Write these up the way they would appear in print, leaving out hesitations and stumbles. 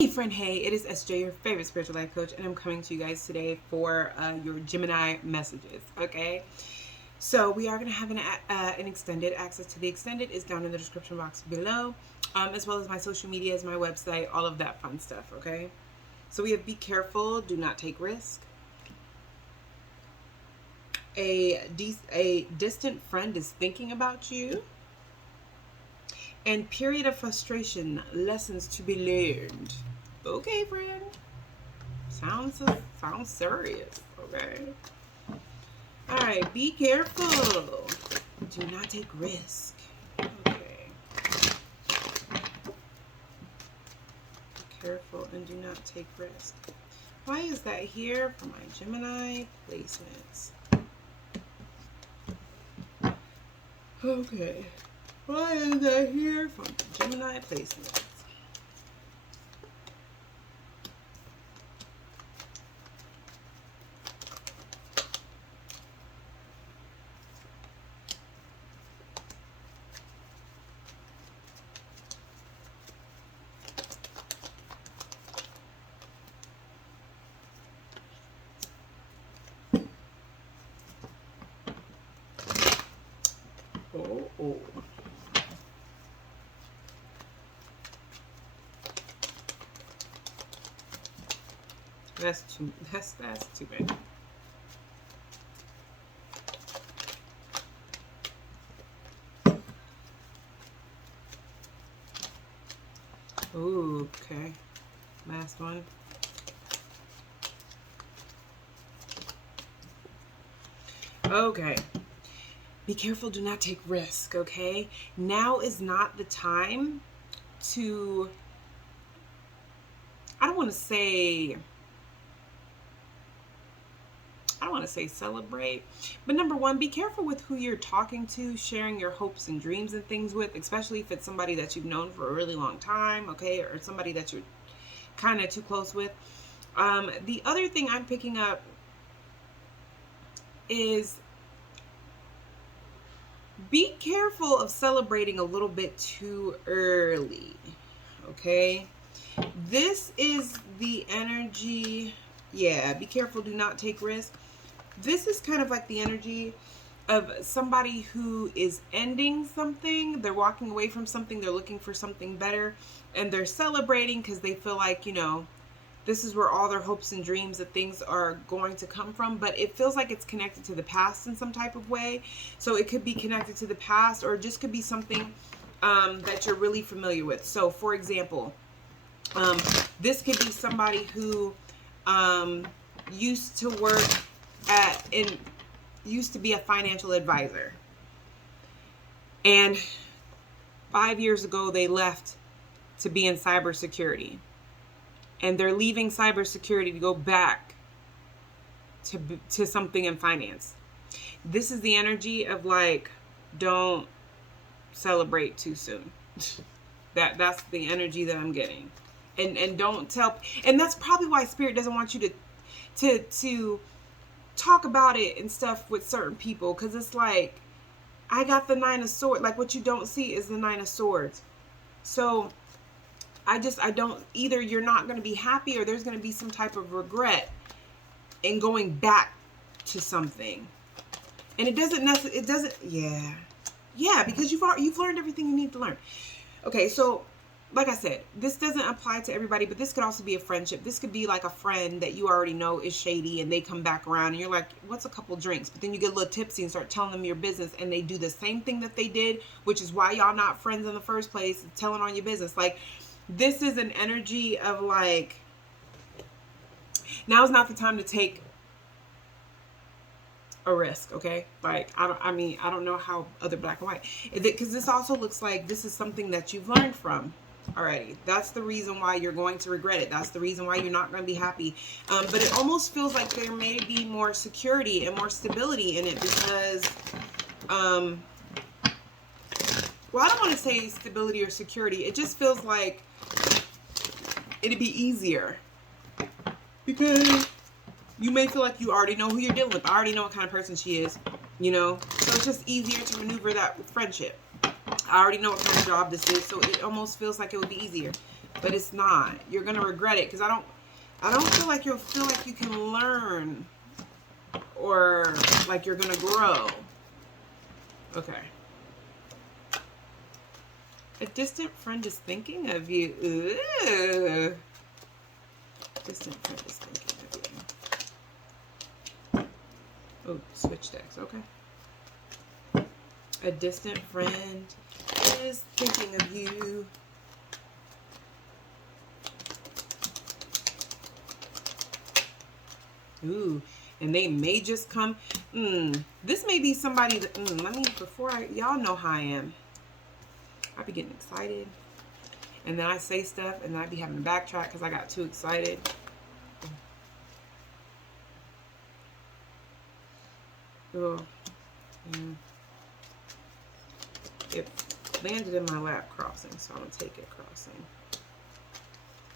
Hey friend, hey, it is SJ, your favorite spiritual life coach, and I'm coming to you guys today for your Gemini messages, okay? So we are going to have an extended. Access to the extended is down in the description box below, as well as my social medias, my website, all of that fun stuff, okay? So we have be careful, do not take risk. A distant friend is thinking about you. And period of frustration, lessons to be learned. Okay, friend. Sounds serious. Okay. All right. Be careful. Do not take risk. Okay. Be careful and do not take risk. Why is that here for my Gemini placements? Okay. Why is that here for my Gemini placements? Oh. That's too bad. Ooh, okay. Last one. Okay. Be careful, do not take risk, okay? Now is not the time to, I don't want to say celebrate, but number one, be careful with who you're talking to, sharing your hopes and dreams and things with, especially if it's somebody that you've known for a really long time, okay, or somebody that you're kind of too close with. The other thing I'm picking up is be careful of celebrating a little bit too early, okay? This is the energy. Yeah, be careful, do not take risks. This is kind of like the energy of somebody who is ending something. They're walking away from something. They're looking for something better. And they're celebrating because they feel like, this is where all their hopes and dreams of things are going to come from. But it feels like it's connected to the past in some type of way. So it could be connected to the past, or it just could be something that you're really familiar with. So, for example, this could be somebody who used to work used to be a financial advisor, and 5 years ago they left to be in cybersecurity, and they're leaving cybersecurity to go back to something in finance. This is the energy of like, don't celebrate too soon. That's the energy that I'm getting. And don't tell, and that's probably why Spirit doesn't want you to talk about it and stuff with certain people, because it's like, I got the 9 of Swords. Like, what you don't see is the 9 of Swords. So I don't, either you're not going to be happy, or there's going to be some type of regret in going back to something. And it doesn't necessarily, yeah, because you've learned everything you need to learn. Okay, so like I said, this doesn't apply to everybody, but this could also be a friendship. This could be like a friend that you already know is shady, and they come back around and you're like, what's a couple drinks? But then you get a little tipsy and start telling them your business, and they do the same thing that they did, which is why y'all not friends in the first place, telling on your business. Like, this is an energy of like, now is not the time to take a risk, okay? Like, I don't know how other black and white, because this also looks like this is something that you've learned from already. That's the reason why you're going to regret it. That's the reason why you're not going to be happy. But it almost feels like there may be more security and more stability in it, because well, I don't want to say stability or security. It just feels like it'd be easier, because you may feel like you already know who you're dealing with. I already know what kind of person she is, so it's just easier to maneuver that with friendship. I already know what kind of job this is, so it almost feels like it would be easier. but it's not. You're gonna regret it because I don't feel like you'll feel like you can learn or like you're gonna grow. Okay. A distant friend is thinking of you. Ooh. Distant friend is thinking of you. Oh, switch decks. Okay. A distant friend is thinking of you. Ooh, and they may just come. This may be somebody that, let me, y'all know how I am. I be getting excited. And then I say stuff and then I be having to backtrack because I got too excited. Oh, yeah. It landed in my lap crossing, so I'm going to take it crossing.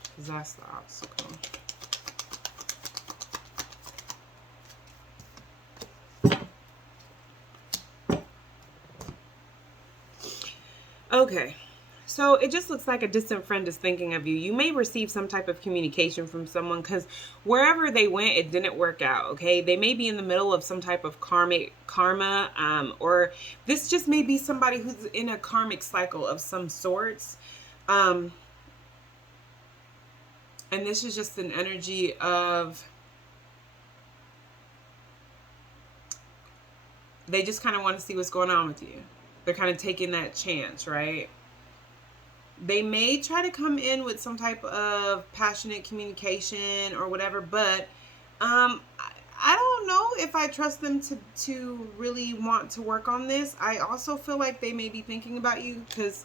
Because that's the obstacle. Okay, so it just looks like a distant friend is thinking of you. You may receive some type of communication from someone because wherever they went, it didn't work out, okay? They may be in the middle of some type of karma, or this just may be somebody who's in a karmic cycle of some sorts. And this is just an energy of, they just kind of want to see what's going on with you. They're kind of taking that chance, right? They may try to come in with some type of passionate communication or whatever, but I don't know if I trust them to really want to work on this. I also feel like they may be thinking about you because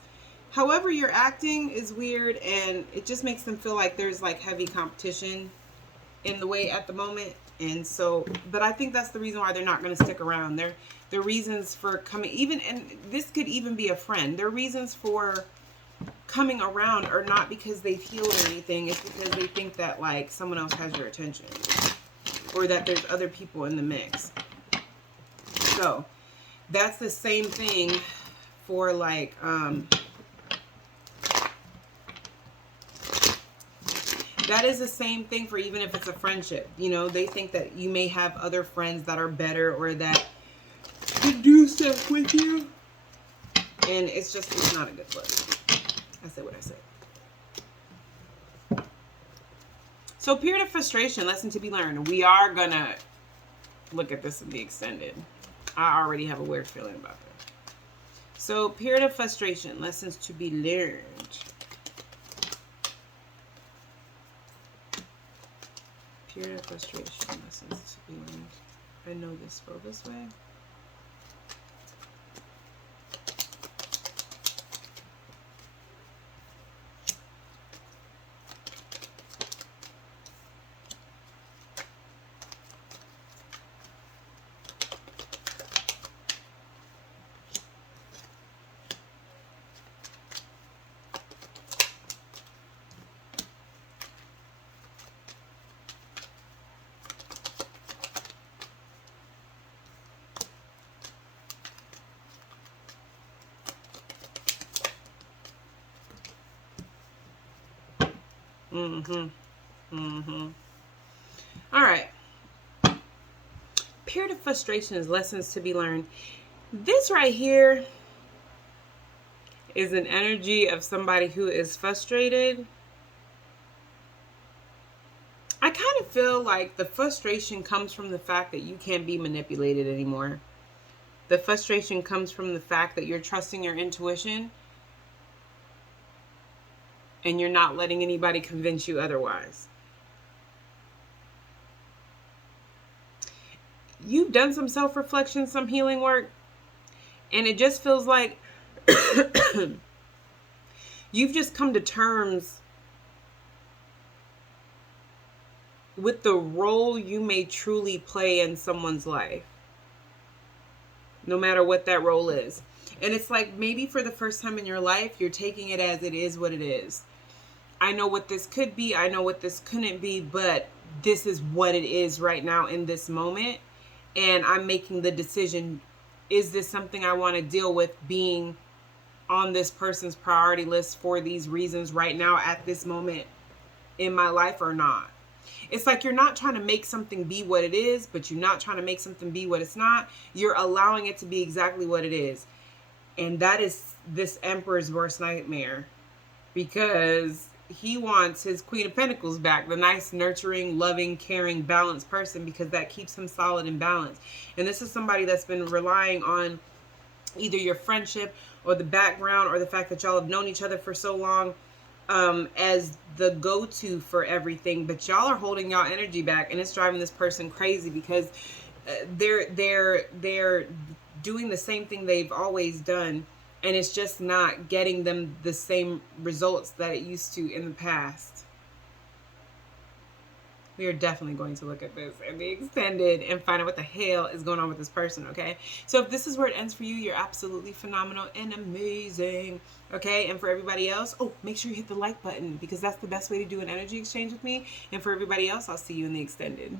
however you're acting is weird, and it just makes them feel like there's like heavy competition in the way at the moment. And so, but I think that's the reason why they're not going to stick around. Their reasons for coming, even, and this could even be a friend, their reasons for coming around are not because they've healed or anything. It's because they think that like someone else has your attention or that there's other people in the mix. So that's the same thing for like, that is the same thing for even if it's a friendship. You know, they think that you may have other friends that are better or that can do stuff with you. And it's not a good look. I said what I said. So period of frustration, lesson to be learned. We are going to look at this in the extended. I already have a weird feeling about that. So period of frustration, lessons to be learned. Period of frustration, lessons to be learned. I know this fell this way. All right. Period of frustration is lessons to be learned. This right here is an energy of somebody who is frustrated. I kind of feel like the frustration comes from the fact that you can't be manipulated anymore. The frustration comes from the fact that you're trusting your intuition and you're not letting anybody convince you otherwise. You've done some self-reflection, some healing work, and it just feels like you've just come to terms with the role you may truly play in someone's life, no matter what that role is. And it's like maybe for the first time in your life, you're taking it as it is what it is. I know what this could be. I know what this couldn't be, but this is what it is right now in this moment. And I'm making the decision, is this something I want to deal with being on this person's priority list for these reasons right now at this moment in my life or not. It's like you're not trying to make something be what it is, but you're not trying to make something be what it's not. You're allowing it to be exactly what it is. And that is this Emperor's worst nightmare, because he wants his Queen of Pentacles back, the nice, nurturing, loving, caring, balanced person, because that keeps him solid and balanced. And this is somebody that's been relying on either your friendship or the background or the fact that y'all have known each other for so long as the go-to for everything, but y'all are holding y'all energy back, and it's driving this person crazy, because they're doing the same thing they've always done, and it's just not getting them the same results that it used to in the past. We are definitely going to look at this and be extended and find out what the hell is going on with this person, okay? So if this is where it ends for you, you're absolutely phenomenal and amazing, okay? And for everybody else, oh, make sure you hit the like button, because that's the best way to do an energy exchange with me. And for everybody else, I'll see you in the extended.